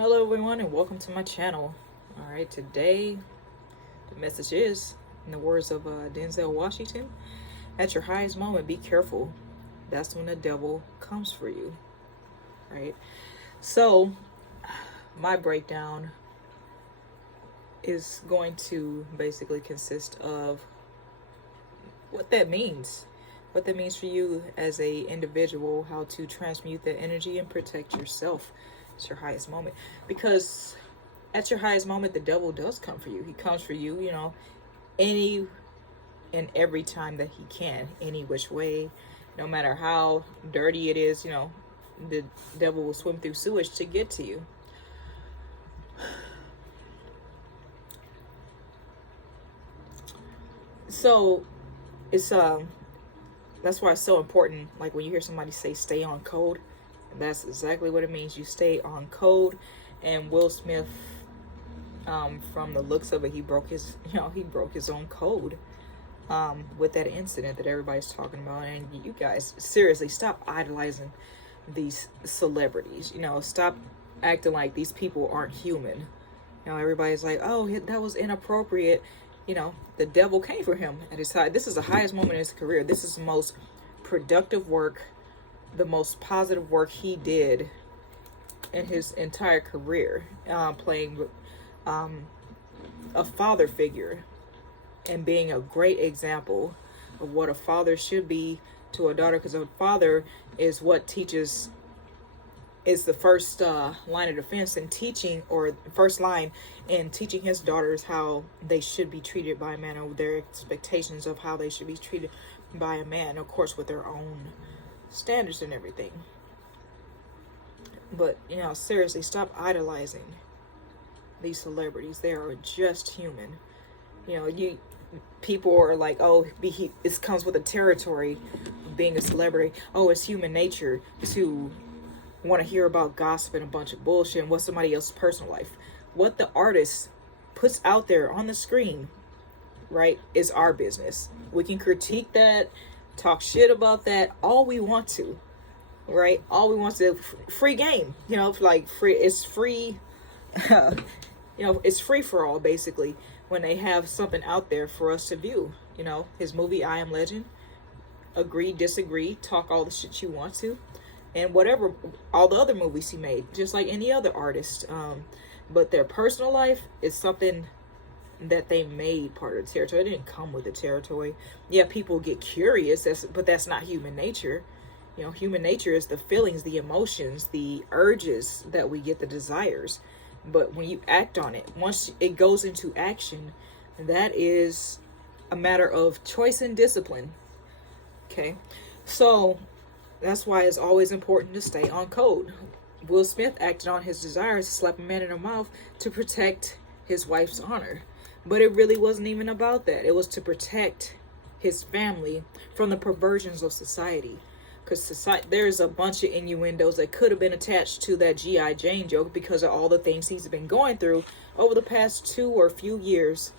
Hello everyone and welcome to my channel. Alright, today the message is, in the words of Denzel Washington, at your highest moment, be careful. That's when the devil comes for you. Right? So, my breakdown is going to basically consist of what that means. What that means for you as a individual, how to transmute that energy and protect yourself. It's your highest moment, because at your highest moment the devil does come for you. He comes for you, any and every time that he can, any which way, no matter how dirty it is. The devil will swim through sewage to get to you. So it's that's why it's so important, like when you hear somebody say stay on code. And that's exactly what it means. You stay on code. And Will Smith, from the looks of it, he broke his own code with that incident that everybody's talking about. And you guys, seriously, stop idolizing these celebrities. Stop acting like these people aren't human. Everybody's like, oh, that was inappropriate. The devil came for him at his high. This is the highest moment in his career. This is the most productive work, the most positive work he did in his entire career, playing a father figure and being a great example of what a father should be to a daughter, because a father is what teaches, is the first line of defense in teaching, or first line in teaching his daughters how they should be treated by a man, or their expectations of how they should be treated by a man, of course with their own standards and everything. But seriously, stop idolizing these celebrities. They are just human. People are like, oh, this comes with the territory of being a celebrity. Oh, it's human nature to want to hear about gossip and a bunch of bullshit and what's somebody else's personal life. What the artist puts out there on the screen, right, is our business. We can critique that, talk shit about that all we want to, right? All we want to, free game, like free. It's free, it's free for all, basically, when they have something out there for us to view. His movie I Am Legend, agree, disagree, talk all the shit you want to, and whatever, all the other movies he made, just like any other artist. But their personal life is something that they made part of the territory. It didn't come with the territory. Yeah, people get curious, but that's not human nature. Human nature is the feelings, the emotions, the urges that we get, the desires. But when you act on it, once it goes into action, that is a matter of choice and discipline. Okay, so that's why it's always important to stay on code. Will Smith acted on his desires to slap a man in the mouth to protect his wife's honor. But it really wasn't even about that. It was to protect his family from the perversions of society. Because there's a bunch of innuendos that could have been attached to that G.I. Jane joke because of all the things he's been going through over the past few years.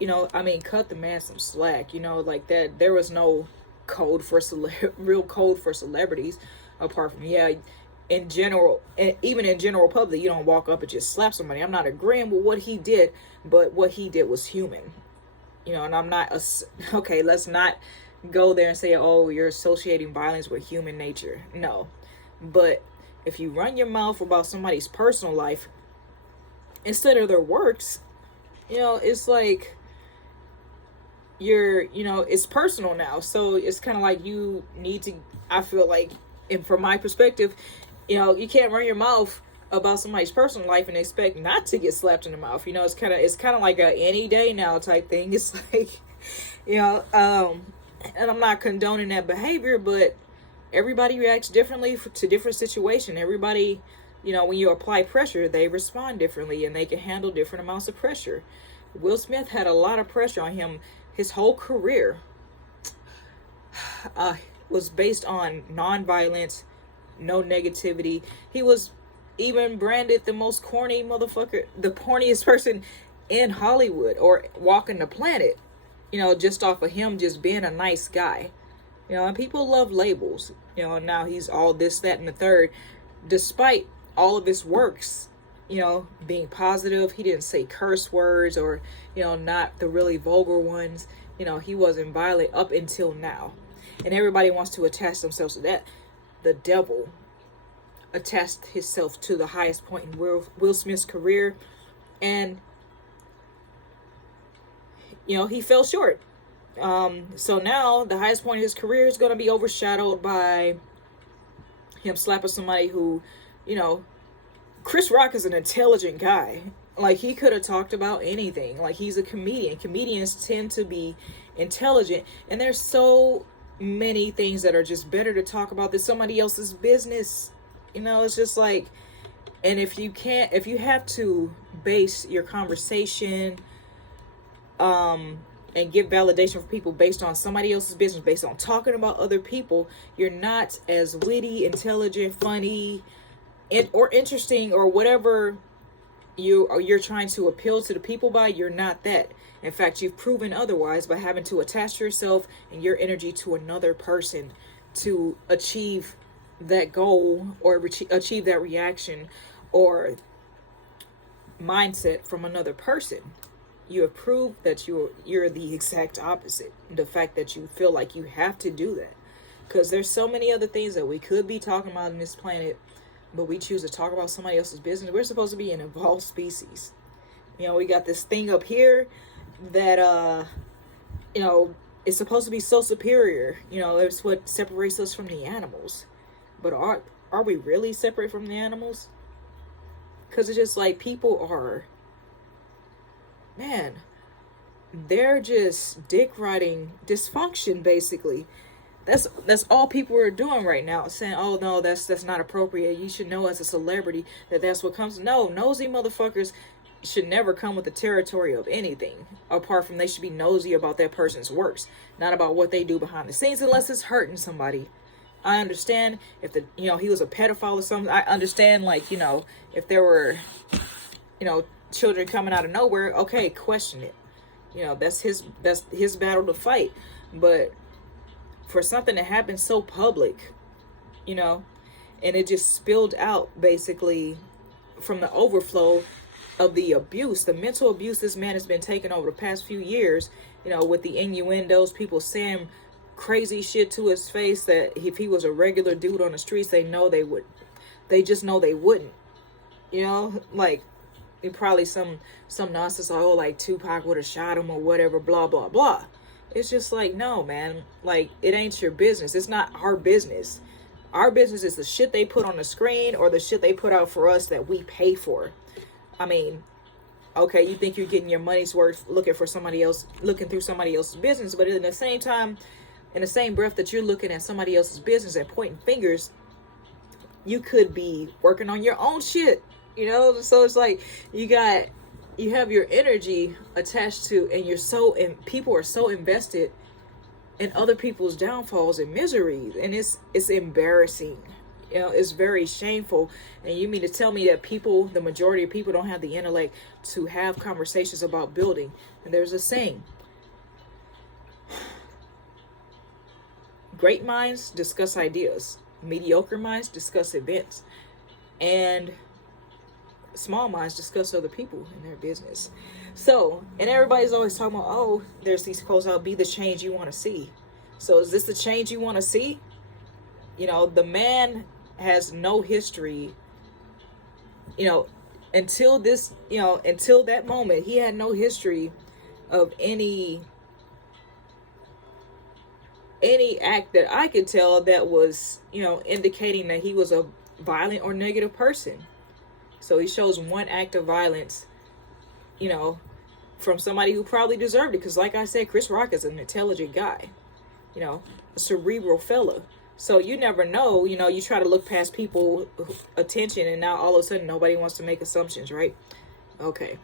Cut the man some slack. Like that. There was no code for real code for celebrities, apart from, in general, and even in general public, you don't walk up and just slap somebody. I'm not agreeing with what he did, but what he did was human. And I'm not okay. Let's not go there and say, oh, you're associating violence with human nature. No, but if you run your mouth about somebody's personal life instead of their works, it's like it's personal now. So it's kind of like you need to, I feel like, and from my perspective, you can't run your mouth about somebody's personal life and expect not to get slapped in the mouth. It's kind of like a any day now type thing. It's like, and I'm not condoning that behavior, but everybody reacts differently to different situations. Everybody, when you apply pressure, they respond differently and they can handle different amounts of pressure. Will Smith had a lot of pressure on him. His whole career was based on non-violence, no negativity. He was even branded the most corny motherfucker, the corniest person in Hollywood or walking the planet, just off of him just being a nice guy. And people love labels. Now he's all this, that, and the third. Despite all of his works, being positive. He didn't say curse words, or not the really vulgar ones. He wasn't violent up until now, and everybody wants to attach themselves to that. The devil attached himself to the highest point in Will Smith's career, and he fell short. So now the highest point of his career is going to be overshadowed by him slapping somebody who, Chris Rock is an intelligent guy. Like, he could have talked about anything. Like, he's a comedian. Comedians tend to be intelligent, and there's so many things that are just better to talk about than somebody else's business. It's just like, and if you have to base your conversation, and give validation for people based on somebody else's business, based on talking about other people, you're not as witty, intelligent, funny, or interesting, or whatever you're trying to appeal to the people by. You're not that. In fact, you've proven otherwise by having to attach yourself and your energy to another person to achieve that goal, or achieve that reaction or mindset from another person. You have proved that you're the exact opposite. The fact that you feel like you have to do that, because there's so many other things that we could be talking about on this planet, but we choose to talk about somebody else's business. We're supposed to be an evolved species. We got this thing up here that it's supposed to be so superior. It's what separates us from the animals. But are we really separate from the animals? Because it's just like, people are, man, they're just dick riding dysfunction, basically. That's all people are doing right now, saying, oh no, that's not appropriate. You should know as a celebrity that's what comes. No, nosy motherfuckers should never come with the territory of anything, apart from they should be nosy about that person's works, not about what they do behind the scenes, unless it's hurting somebody. I understand if he was a pedophile or something. I understand, like, if there were, children coming out of nowhere, okay, question it. That's his battle to fight. But for something to happen so public, and it just spilled out, basically, from the overflow of the abuse, the mental abuse this man has been taking over the past few years, with the innuendos, people saying crazy shit to his face that if he was a regular dude on the streets, they just know they wouldn't. Like, probably some nonsense, like Tupac would have shot him or whatever, blah blah blah. It's just like, no, man, like, it ain't your business. It's not our business. Our business is the shit they put on the screen, or the shit they put out for us that we pay for. I mean, okay, you think you're getting your money's worth looking through somebody else's business, but in the same time, in the same breath that you're looking at somebody else's business and pointing fingers, you could be working on your own shit. So it's like, you have your energy attached to, and people are so invested in other people's downfalls and miseries, and it's embarrassing. It's very shameful. And you mean to tell me that the majority of people, don't have the intellect to have conversations about building? And there's a saying, great minds discuss ideas, mediocre minds discuss events, and small minds discuss other people and their business. So, and everybody's always talking about, oh, there's these quotes out, be the change you want to see. So is this the change you want to see? The man has no history, until that moment, he had no history of any act that I could tell that was, indicating that he was a violent or negative person. So he shows one act of violence, from somebody who probably deserved it. Because like I said, Chris Rock is an intelligent guy, a cerebral fella. So you never know, you try to look past people's attention, and now all of a sudden nobody wants to make assumptions, right? Okay.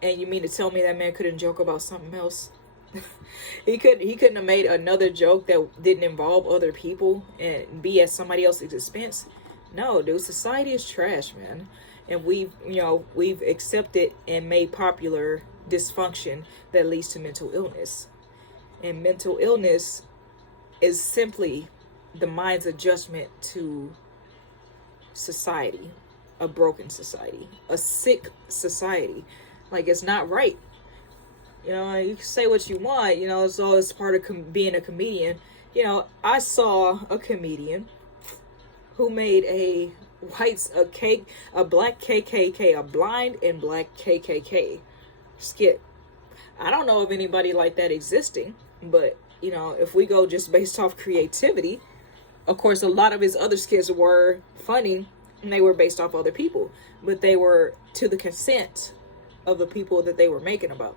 And you mean to tell me that man couldn't joke about something else? He couldn't have made another joke that didn't involve other people and be at somebody else's expense? No, dude, society is trash, man. And we've accepted and made popular dysfunction that leads to mental illness. And mental illness is simply the mind's adjustment to society. a broken society, a sick society. Like, it's not right. You know, you can say what you want, you know, it's all as part of being a comedian. You know, I saw a comedian who made a a black KKK, a blind and black KKK skit. I don't know of anybody like that existing, but you know, if we go just based off creativity, of course, a lot of his other skits were funny and they were based off other people, but they were to the consent of the people that they were making about.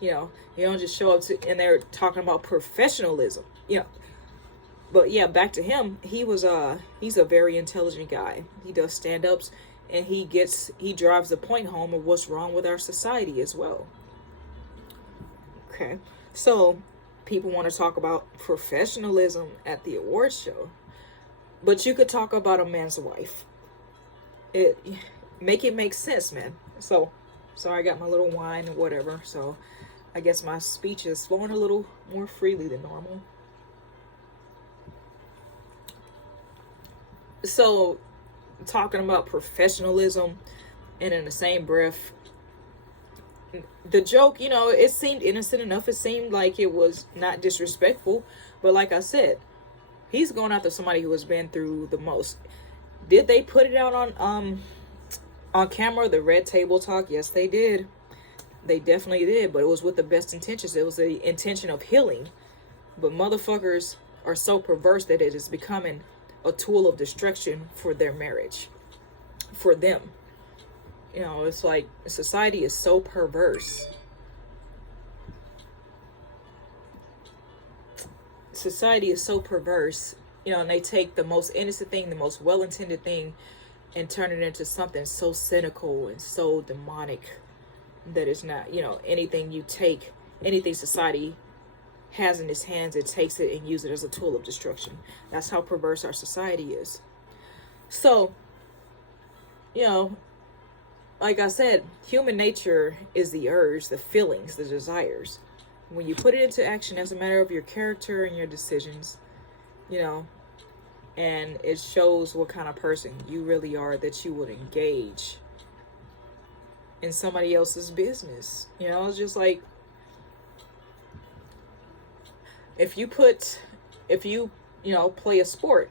You know, you don't just show up to, and they're talking about professionalism. You know, but yeah, back to him. He's a very intelligent guy. He does stand-ups, and he drives the point home of what's wrong with our society as well. Okay, so people want to talk about professionalism at the award show, but you could talk about a man's wife. Make it make sense, man. So, sorry, I got my little wine and whatever. So, I guess my speech is flowing a little more freely than normal. So, talking about professionalism, and in the same breath, the joke, you know, it seemed innocent enough. It seemed like it was not disrespectful. But like I said, he's going after somebody who has been through the most. Did they put it out on camera, the Red Table Talk? Yes, they did. They definitely did, but it was with the best intentions. It was the intention of healing. But motherfuckers are so perverse that it is becoming a tool of destruction for their marriage. For them. You know, it's like society is so perverse. Society is so perverse, you know, and they take the most innocent thing, the most well-intended thing, and turn it into something so cynical and so demonic that it's not, you know, anything society has in its hands, it takes it and uses it as a tool of destruction. That's how perverse our society is. So, you know, like I said, human nature is the urge, the feelings, the desires. When you put it into action as a matter of your character and your decisions, you know, and it shows what kind of person you really are, that you would engage in somebody else's business. You know, it's just like, if you play a sport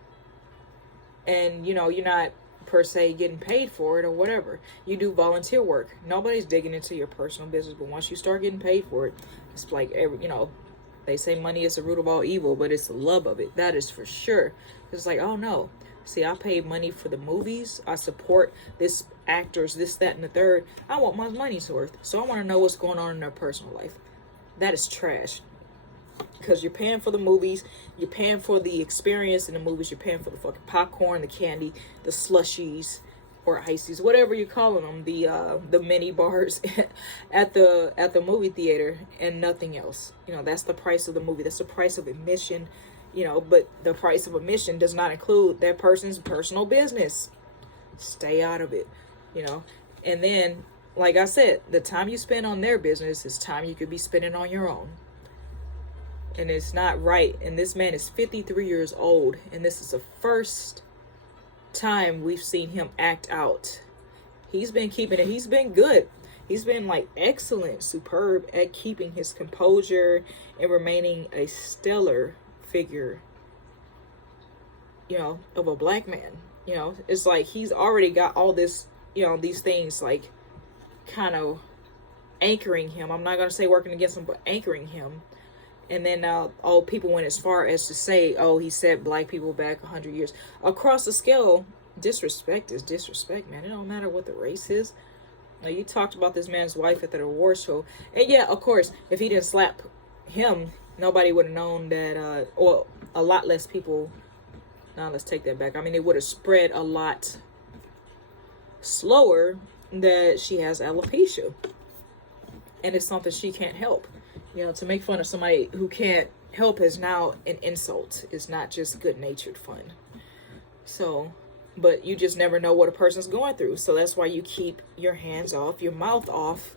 and, you know, you're not per se getting paid for it or whatever, you do volunteer work, nobody's digging into your personal business. But once you start getting paid for it, it's like, you know, they say money is the root of all evil, but it's the love of it. That is for sure. It's like, oh no, see, I paid money for the movies, I support this actors, this, that, and the third. I want my money's worth, so I want to know what's going on in their personal life. That is trash. Because you're paying for the movies, you're paying for the experience in the movies, you're paying for the fucking popcorn, the candy, the slushies or ices, whatever you're calling them, the mini bars at the movie theater, and nothing else. You know, that's the price of the movie. That's the price of admission. You know, but the price of admission does not include that person's personal business. Stay out of it. You know, and then, like I said, the time you spend on their business is time you could be spending on your own. And it's not right. And this man is 53 years old, and this is the first time we've seen him act out. He's been keeping it. He's been good. He's been like excellent, superb at keeping his composure and remaining a stellar figure, you know, of a black man. You know, it's like he's already got all this, you know, these things like kind of anchoring him. I'm not going to say working against him, but anchoring him. And then people went as far as to say, oh, he set black people back 100 years. Across the scale, disrespect is disrespect, man. It don't matter what the race is. Now, you talked about this man's wife at the award show. And yeah, of course, if he didn't slap him, nobody would have known that, or a lot less people. Now, let's take that back. I mean, it would have spread a lot slower that she has alopecia. And it's something she can't help. You know, to make fun of somebody who can't help is now an insult. It's not just good-natured fun. So, but you just never know what a person's going through. So that's why you keep your hands off, your mouth off,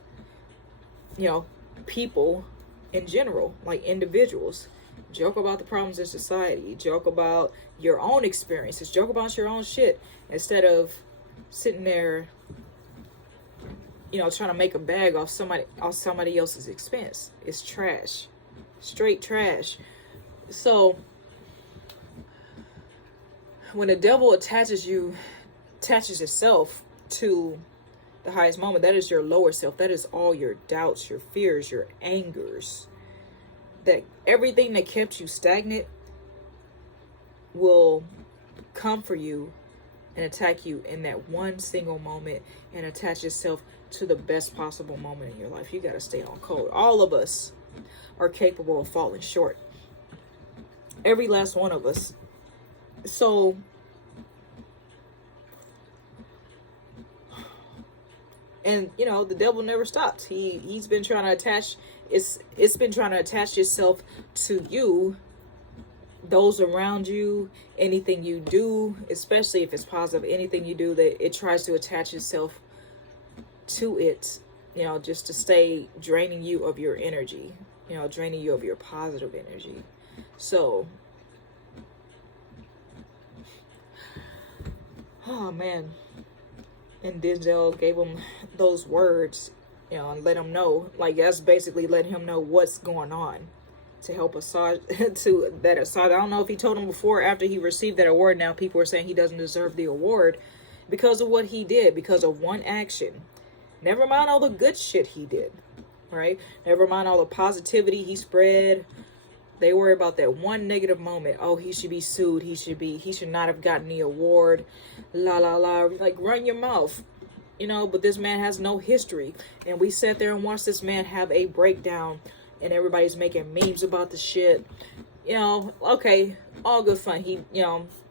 you know, people in general, like individuals. Joke about the problems in society. Joke about your own experiences. Joke about your own shit. Instead of sitting there, trying to make a bag off somebody else's expense. It's trash. Straight trash. So when the devil attaches itself to the highest moment, that is your lower self. That is all your doubts, your fears, your angers. That everything that kept you stagnant will come for you and attack you in that one single moment and attach itself to the best possible moment in your life. You got to stay on code. All of us are capable of falling short. Every last one of us. So and the devil never stops. He's been trying to attach it's been trying to attach itself to you, those around you, anything you do, especially if it's positive, anything you do, that it tries to attach itself to it, just to stay draining you of your energy, draining you of your positive energy. So, oh man. And Denzel gave him those words, and let him know, like, that's basically letting him know what's going on to help Assad, to that Assad. I don't know if he told him before or after he received that award. Now people are saying he doesn't deserve the award because of what he did, because of one action. Never mind all the good shit he did, right? Never mind all the positivity he spread. They worry about that one negative moment. Oh, he should be sued. He should not have gotten the award. La, la, la. Like, run your mouth. But this man has no history. And we sat there and watched this man have a breakdown. And everybody's making memes about the shit. Okay, all good fun.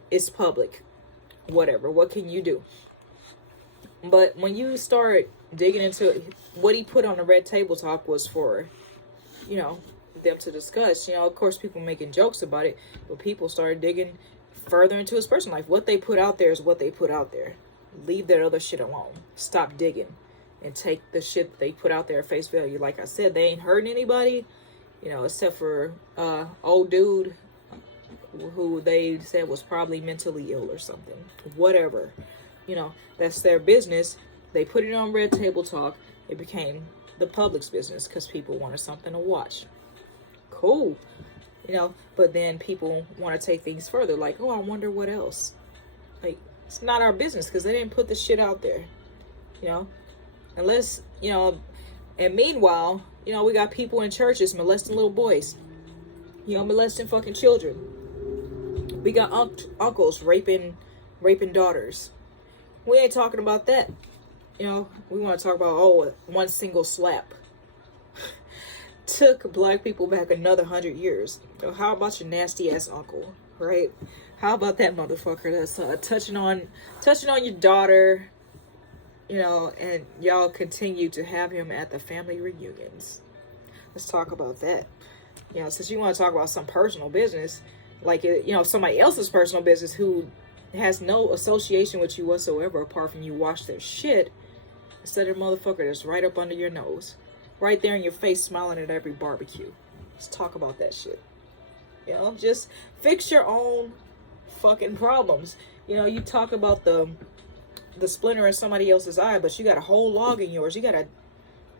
It's public. Whatever. What can you do? But when you start digging into it, what he put on the Red Table Talk was for, them to discuss. Of course, people making jokes about it, but people started digging further into his personal life. What they put out there is what they put out there. Leave that other shit alone. Stop digging and take the shit that they put out there at face value. Like I said, they ain't hurting anybody, except for old dude who they said was probably mentally ill or something. Whatever. That's their business. They put it on Red Table Talk. It became the public's business because people wanted something to watch. Cool. But then people want to take things further, like, oh, I wonder what else. Like, it's not our business because they didn't put the shit out there, unless, and meanwhile, we got people in churches molesting little boys, molesting fucking children. We got uncles raping daughters. We ain't talking about that. We want to talk about, one single slap took black people back another 100 years. So how about your nasty ass uncle, right? How about that motherfucker that's touching on your daughter, and y'all continue to have him at the family reunions. Let's talk about that. Since you want to talk about some personal business, like, somebody else's personal business who has no association with you whatsoever apart from you wash their shit, instead of a motherfucker that's right up under your nose. Right there in your face, smiling at every barbecue. Let's talk about that shit. Just fix your own fucking problems. You talk about the splinter in somebody else's eye, but you got a whole log in yours. You got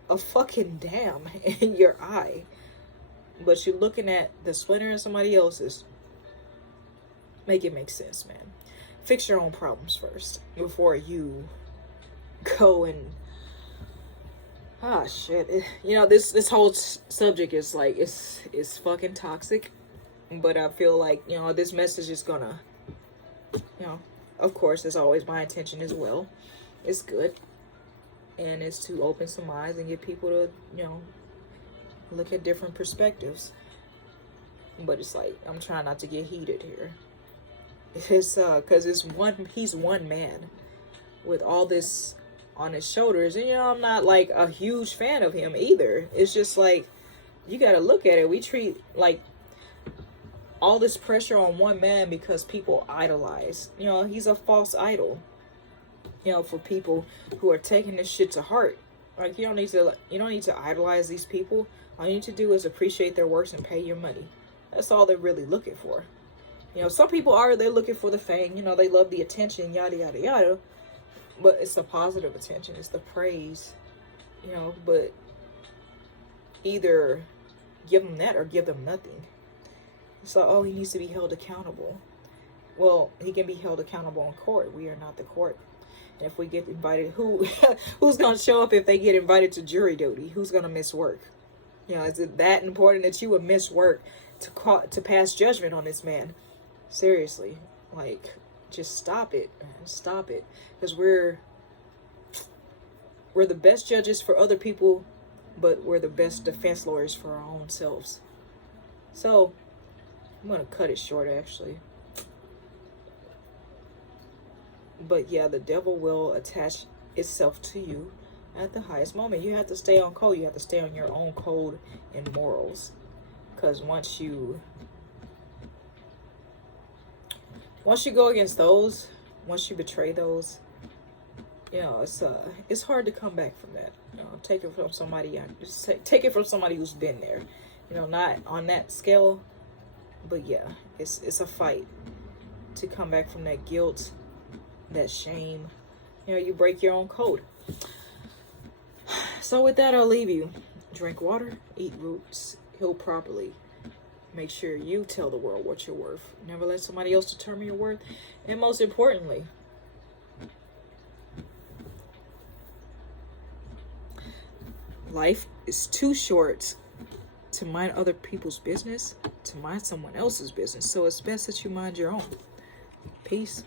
a fucking dam in your eye. But you're looking at the splinter in somebody else's. Make it make sense, man. Fix your own problems first before you go and shit. This whole subject is like, it's fucking toxic. But I feel like, this message is gonna, of course, as always, my intention as well. It's good. And it's to open some eyes and get people to, look at different perspectives. But it's like, I'm trying not to get heated here. It's, cause he's one man with all this on his shoulders, and I'm not like a huge fan of him either. It's just like, you gotta look at it. We treat like all this pressure on one man because people idolize. He's a false idol. For people who are taking this shit to heart. Like, you don't need to idolize these people. All you need to do is appreciate their works and pay your money. That's all they're really looking for. Some people they're looking for the fame. They love the attention, yada yada yada. But it's the positive attention, it's the praise, you know. But either give them that or give them nothing. So, oh, he needs to be held accountable. Well, he can be held accountable in court. We are not the court. And if we get invited, who's going to show up if they get invited to jury duty? Who's going to miss work? You know, is it that important that you would miss work to pass judgment on this man? Seriously, like, just stop it, man. Stop it. Because we're the best judges for other people, but we're the best defense lawyers for our own selves. So, I'm going to cut it short, actually. But yeah, the devil will attach itself to you at the highest moment. You have to stay on code. You have to stay on your own code and morals. Because once you go against those, once you betray those, you know, it's hard to come back from that. You know, take it from somebody. Take it from somebody who's been there. You know, not on that scale, but yeah, it's a fight to come back from that guilt, that shame. You know, you break your own code. So with that, I'll leave you. Drink water, eat roots, heal properly. Make sure you tell the world what you're worth. Never let somebody else determine your worth. And most importantly, life is too short to mind other people's business, to mind someone else's business. So it's best that you mind your own. Peace.